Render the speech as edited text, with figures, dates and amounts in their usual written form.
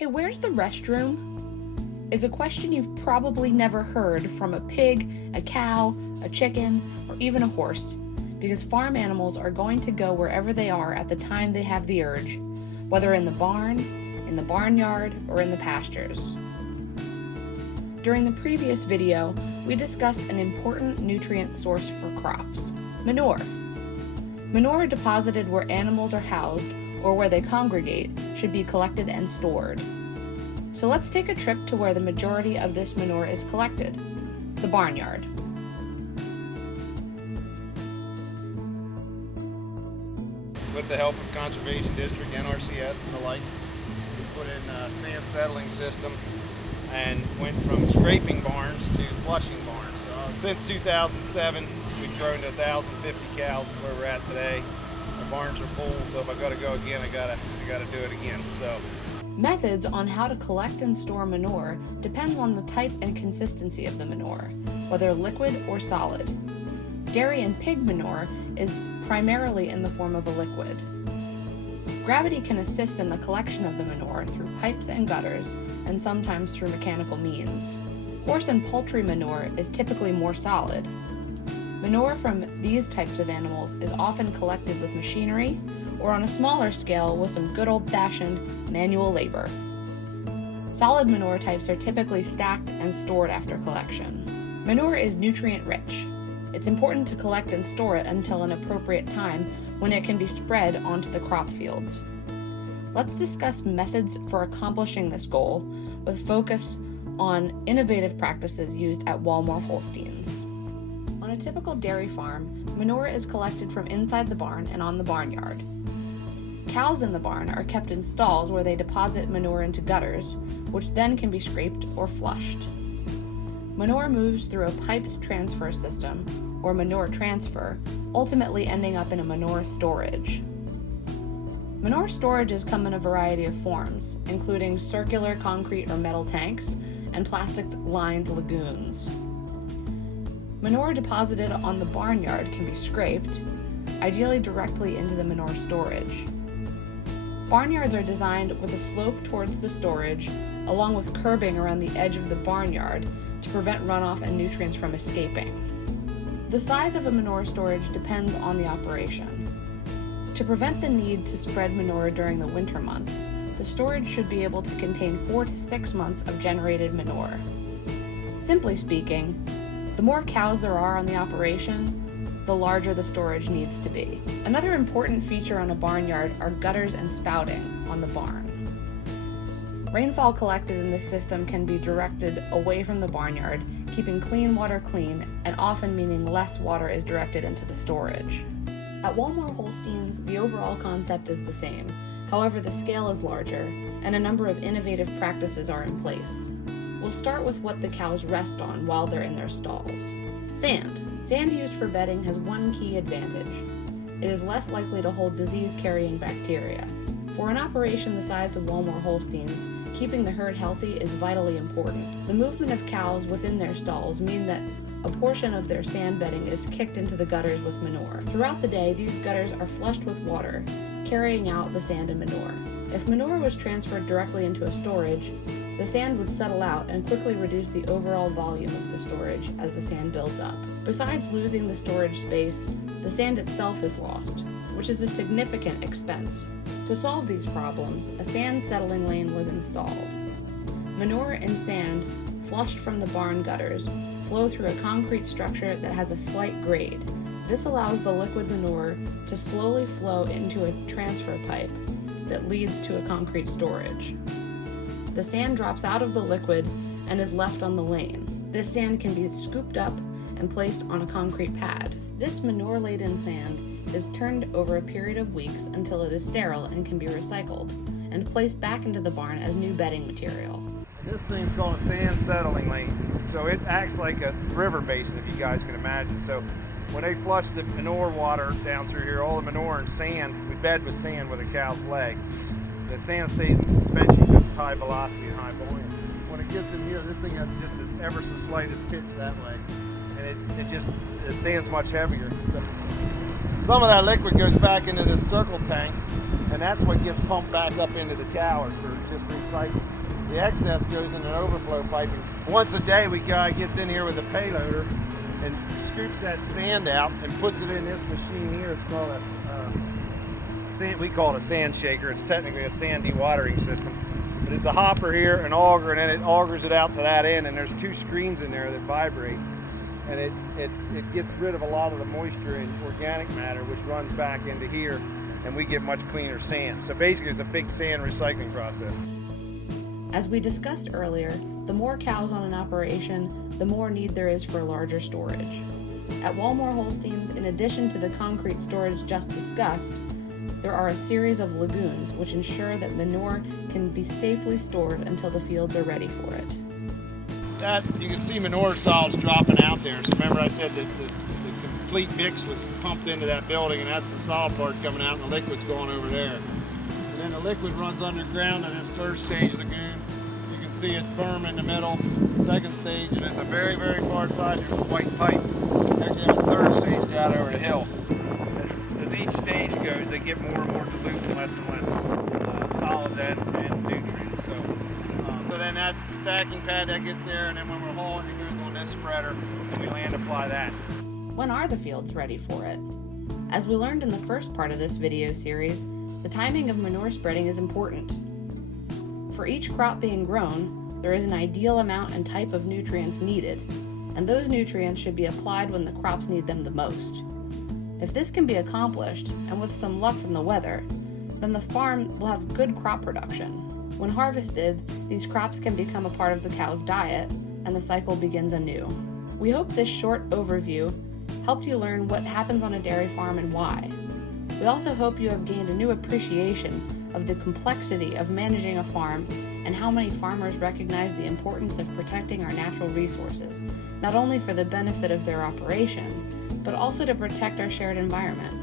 Hey, where's the restroom? Is a question you've probably never heard from a pig, a cow, a chicken, or even a horse, because farm animals are going to go wherever they are at the time they have the urge, whether in the barn, in the barnyard, or in the pastures. During the previous video, we discussed an important nutrient source for crops: manure. Manure deposited where animals are housed or where they congregate should be collected and stored. So let's take a trip to where the majority of this manure is collected, the barnyard. With the help of Conservation District, NRCS, and the like, we put in a sand settling system and went from scraping barns to flushing barns. Since 2007, we've grown to 1,050 cows where we're at today. The barns are full, so if I gotta go again, I gotta do it again. Methods on how to collect and store manure depends on the type and consistency of the manure, whether liquid or solid. Dairy and pig manure is primarily in the form of a liquid. Gravity can assist in the collection of the manure through pipes and gutters, and sometimes through mechanical means. Horse and poultry manure is typically more solid. Manure from these types of animals is often collected with machinery, or on a smaller scale with some good old-fashioned manual labor. Solid manure types are typically stacked and stored after collection. Manure is nutrient-rich. It's important to collect and store it until an appropriate time when it can be spread onto the crop fields. Let's discuss methods for accomplishing this goal with focus on innovative practices used at Walmore Holsteins. On a typical dairy farm, manure is collected from inside the barn and on the barnyard. Cows in the barn are kept in stalls where they deposit manure into gutters, which then can be scraped or flushed. Manure moves through a piped transfer system, or manure transfer, ultimately ending up in a manure storage. Manure storages come in a variety of forms, including circular concrete or metal tanks and plastic-lined lagoons. Manure deposited on the barnyard can be scraped, ideally directly into the manure storage. Barnyards are designed with a slope towards the storage, along with curbing around the edge of the barnyard to prevent runoff and nutrients from escaping. The size of a manure storage depends on the operation. To prevent the need to spread manure during the winter months, the storage should be able to contain 4 to 6 months of generated manure. Simply speaking, the more cows there are on the operation, the larger the storage needs to be. Another important feature on a barnyard are gutters and spouting on the barn. Rainfall collected in this system can be directed away from the barnyard, keeping clean water clean, and often meaning less water is directed into the storage. At Walmore Holsteins, the overall concept is the same. However, the scale is larger, and a number of innovative practices are in place. We'll start with what the cows rest on while they're in their stalls. Sand. Sand used for bedding has one key advantage. It is less likely to hold disease-carrying bacteria. For an operation the size of Walmore Holsteins, keeping the herd healthy is vitally important. The movement of cows within their stalls mean that a portion of their sand bedding is kicked into the gutters with manure. Throughout the day, these gutters are flushed with water, carrying out the sand and manure. If manure was transferred directly into a storage, the sand would settle out and quickly reduce the overall volume of the storage as the sand builds up. Besides losing the storage space, the sand itself is lost, which is a significant expense. To solve these problems, a sand settling lane was installed. Manure and sand, flushed from the barn gutters, flow through a concrete structure that has a slight grade. This allows the liquid manure to slowly flow into a transfer pipe that leads to a concrete storage. The sand drops out of the liquid and is left on the lane. This sand can be scooped up and placed on a concrete pad. This manure-laden sand is turned over a period of weeks until it is sterile and can be recycled, and placed back into the barn as new bedding material. This thing's called a sand settling lane. So it acts like a river basin, if you guys can imagine. So when they flush the manure water down through here, all the manure and sand, we bed with sand with a cow's leg. The sand stays in suspension because it's high velocity and high volume. When it gets in here, this thing has just an ever so slightest pitch that way. And the sand's much heavier. So some of that liquid goes back into this circle tank, and that's what gets pumped back up into the towers for just recycling. The excess goes in an overflow piping. Once a day, guy gets in here with a payloader and scoops that sand out and puts it in this machine here. It's called we call it a sand shaker. It's technically a sand dewatering system. But it's a hopper here, an auger, and then it augers it out to that end, and there's 2 screens in there that vibrate. And it gets rid of a lot of the moisture and organic matter, which runs back into here, and we get much cleaner sand. So basically it's a big sand recycling process. As we discussed earlier, the more cows on an operation, the more need there is for larger storage. At Walmore Holsteins, in addition to the concrete storage just discussed, there are a series of lagoons which ensure that manure can be safely stored until the fields are ready for it. That, you can see manure solids dropping out there. So remember I said that the complete mix was pumped into that building, and that's the solid part coming out and the liquid's going over there. And then the liquid runs underground in this first stage lagoon. You can see it's firm in the middle. Second stage, and at the very, very far side, there's a white pipe. Actually have a third stage down over the hill. As each stage goes, they get more and more dilute and less solids and nutrients. So then that's the stacking pad that gets there, and then when we're hauling, it goes on this spreader, and we land apply that. When are the fields ready for it? As we learned in the first part of this video series, the timing of manure spreading is important. For each crop being grown, there is an ideal amount and type of nutrients needed, and those nutrients should be applied when the crops need them the most. If this can be accomplished, and with some luck from the weather, then the farm will have good crop production. When harvested, these crops can become a part of the cow's diet, and the cycle begins anew. We hope this short overview helped you learn what happens on a dairy farm and why. We also hope you have gained a new appreciation of the complexity of managing a farm and how many farmers recognize the importance of protecting our natural resources, not only for the benefit of their operation, but also to protect our shared environment.